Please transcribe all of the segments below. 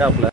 டாப்ல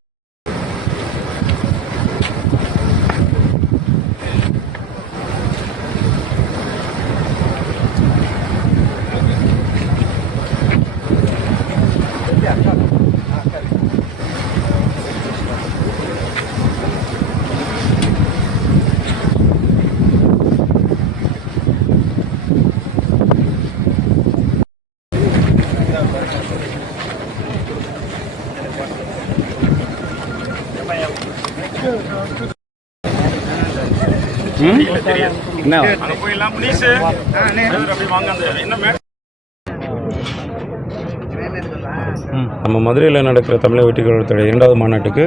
நம்ம மதுரையில் நடக்கிற தமிழக வெற்றிக்கழகத்துடைய 2வது மாநாட்டுக்கு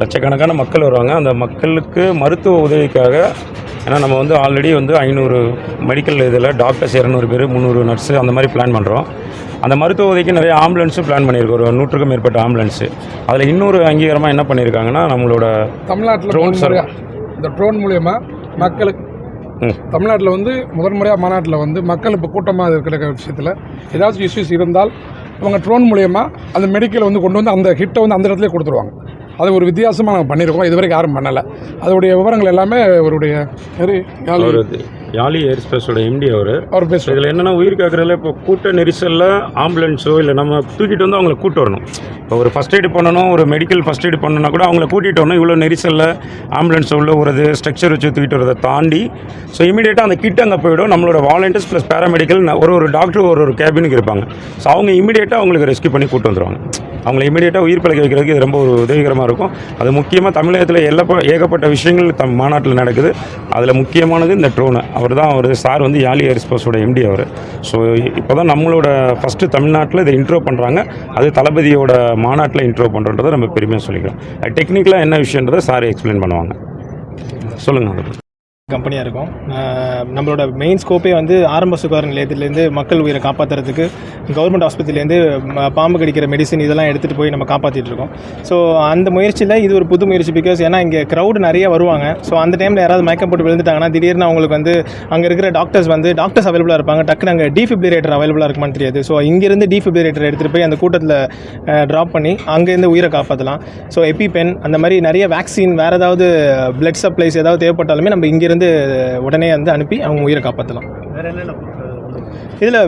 லட்சக்கணக்கான மக்கள் வருவாங்க. அந்த மக்களுக்கு மருத்துவ உதவிக்காக, ஏன்னா நம்ம வந்து ஆல்ரெடி வந்து 500 மெடிக்கல் இதில் டாக்டர்ஸ் 200 பேர் 300 நர்ஸு அந்த மாதிரி பிளான் பண்ணுறோம். அந்த மருத்துவ உதவிக்கு நிறைய ஆம்புலன்ஸும் பிளான் பண்ணியிருக்கோம், ஒரு 100க்கும் மேற்பட்ட ஆம்புலன்ஸு. அதில் இன்னொரு அங்கீகாரமாக என்ன பண்ணியிருக்காங்கன்னா, நம்மளோட தமிழ்நாட்டில் இந்த ட்ரோன் மூலயமா மக்களுக்கு தமிழ்நாட்டில் வந்து முதன்முறையாக மாநாட்டில் வந்து மக்கள் இப்போ கூட்டமாக இருக்கிற விஷயத்தில் ஏதாச்சும் இஷ்யூஸ் இருந்தால் அவங்க ட்ரோன் மூலயமா அந்த மெடிக்கலை வந்து கொண்டு வந்து அந்த ஹிட்டை வந்து அந்த இடத்துல கொடுத்துருவாங்க. அது ஒரு வித்தியாசமாக நாங்கள் பண்ணியிருக்கோம், இதுவரைக்கும் யாரும் பண்ணலை. அதோடைய விவரங்கள் எல்லாமே அவருடைய யாலி ஏர்ஸ்பேஸோட எம்டி அவர் பேசுகிறார். இதில் என்னென்னா, உயிர் காக்கிறதுல இப்போ கூட்ட நெரிசலில் ஆம்புலன்ஸோ இல்லை நம்ம தூக்கிட்டு வந்து அவங்கள கூட்டு வரணும். இப்போ ஒரு ஃபஸ்ட் எய்டு பண்ணணும், ஒரு மெடிக்கல் ஃபஸ்ட் எய்டு பண்ணணுன்னா கூட அவங்கள கூட்டிகிட்டு வரணும். இவ்வளோ நெரிசலில் ஆம்புலன்ஸ் உள்ள ஒரு ஸ்ட்ரக்சர் வச்சு தூக்கிட்டு வரதை தாண்டி ஸோ இமீடியட்டாக அந்த கிட் அங்கே போய்டும். நம்மளோட வாலண்டியர்ஸ் ப்ளஸ் பேராமெடிக்கல் ஒரு டாக்டர் ஒரு கேபினுக்கு இருப்பாங்க. ஸோ அவங்க இமீடியட்டாக அவங்களுக்கு ரெஸ்க்யூ பண்ணி கூட்டு வந்துடுவாங்க. அவங்களை இமீடியட்டாக உயிர் பிழைக்க வைக்கிறதுக்கு இது ரொம்ப ஒரு உதவிகரமாக இருக்கும். அது முக்கியமாக தமிழகத்தில் ஏகப்பட்ட விஷயங்கள் மாநாட்டில் நடக்குது. அதில் முக்கியமானது இந்த ட்ரோனு. அவர் சார் வந்து யாலி ஏர்ஸ்பேஸோட எம்டி அவர். ஸோ இப்போ தான் நம்மளோட ஃபஸ்ட்டு தமிழ்நாட்டில் இதை இன்ட்ரோ பண்ணுறாங்க. அது தளபதியோட மாநாட்டில் இன்ட்ரோ பண்ணுறதை நம்ம பெருமையாக சொல்லிக்கிறோம். டெக்னிக்கலாக என்ன விஷயன்றதை சார் எக்ஸ்பிளைன் பண்ணுவாங்க. சொல்லுங்கள். அதை கம்பெனியாக இருக்கும். நம்மளோட மெயின் ஸ்கோப்பே வந்து ஆரம்ப சுகாதார நிலையத்திலேருந்து மக்கள் உயிரை காப்பாற்றுறதுக்கு கவர்மெண்ட் ஆஸ்பத்திரியிலேருந்து பாம்பு கடிக்கிற மெடிசின் இதெல்லாம் எடுத்துகிட்டு போய் நம்ம காப்பாற்றிட்டு இருக்கோம். ஸோ அந்த முயற்சியில் இது ஒரு புது முயற்சி. பிகாஸ் ஏன்னா இங்கே க்ரௌடு நிறைய வருவாங்க. ஸோ அந்த டைமில் யாராவது மயக்கம் போட்டு விழுந்துட்டாங்கன்னா திடீர்னு அவங்களுக்கு வந்து அங்கே இருக்கிற டாக்டர்ஸ் அவைலபிளாக இருப்பாங்க. டக்குனு அங்கே டீஃபிப்ரிலேட்டர் அவைலபிளாக இருக்குமான்னு தெரியாது. ஸோ இங்கேருந்து டீஃபிப்ரிலேட்டர் எடுத்துகிட்டு போய் அந்த கூட்டத்தில் ட்ராப் பண்ணி அங்கேருந்து உயிரை காப்பாற்றலாம். ஸோ எபிபென் அந்த மாதிரி நிறைய வேக்சின், வேறு ஏதாவது பிளட் சப்ளைஸ் ஏதாவது தேவைப்பட்டாலுமே நம்ம இங்கேருந்து உடனே வந்து அனுப்பி அவங்க உயிரை காப்பாற்றலாம். இதில்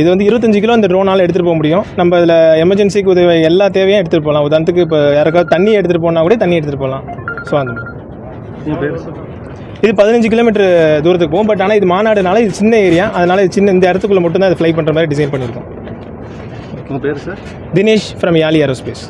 இது வந்து 25 கிலோ இந்த ட்ரோனால் எடுத்துகிட்டு போக முடியும். நம்ம இதில் எமர்ஜென்சிக்கு உதவி எல்லா தேவையும் எடுத்துகிட்டு போகலாம். உதாரணத்துக்கு இப்போ யாருக்காவது தண்ணி எடுத்துகிட்டு போனால் கூட தண்ணி எடுத்துகிட்டு போகலாம். ஸோ அந்த இது 15 கிலோமீட்டர் தூரத்துக்கு போகும். பட் ஆனால் இது மாநாடுனால இது சின்ன ஏரியா, அதனால் இது இந்த இடத்துக்குள்ளே மட்டும்தான் அது ஃப்ளை பண்ணுற மாதிரி டிசைன் பண்ணியிருக்கோம். உங்கள் பேர் sir? Dinesh from Yali aerospace.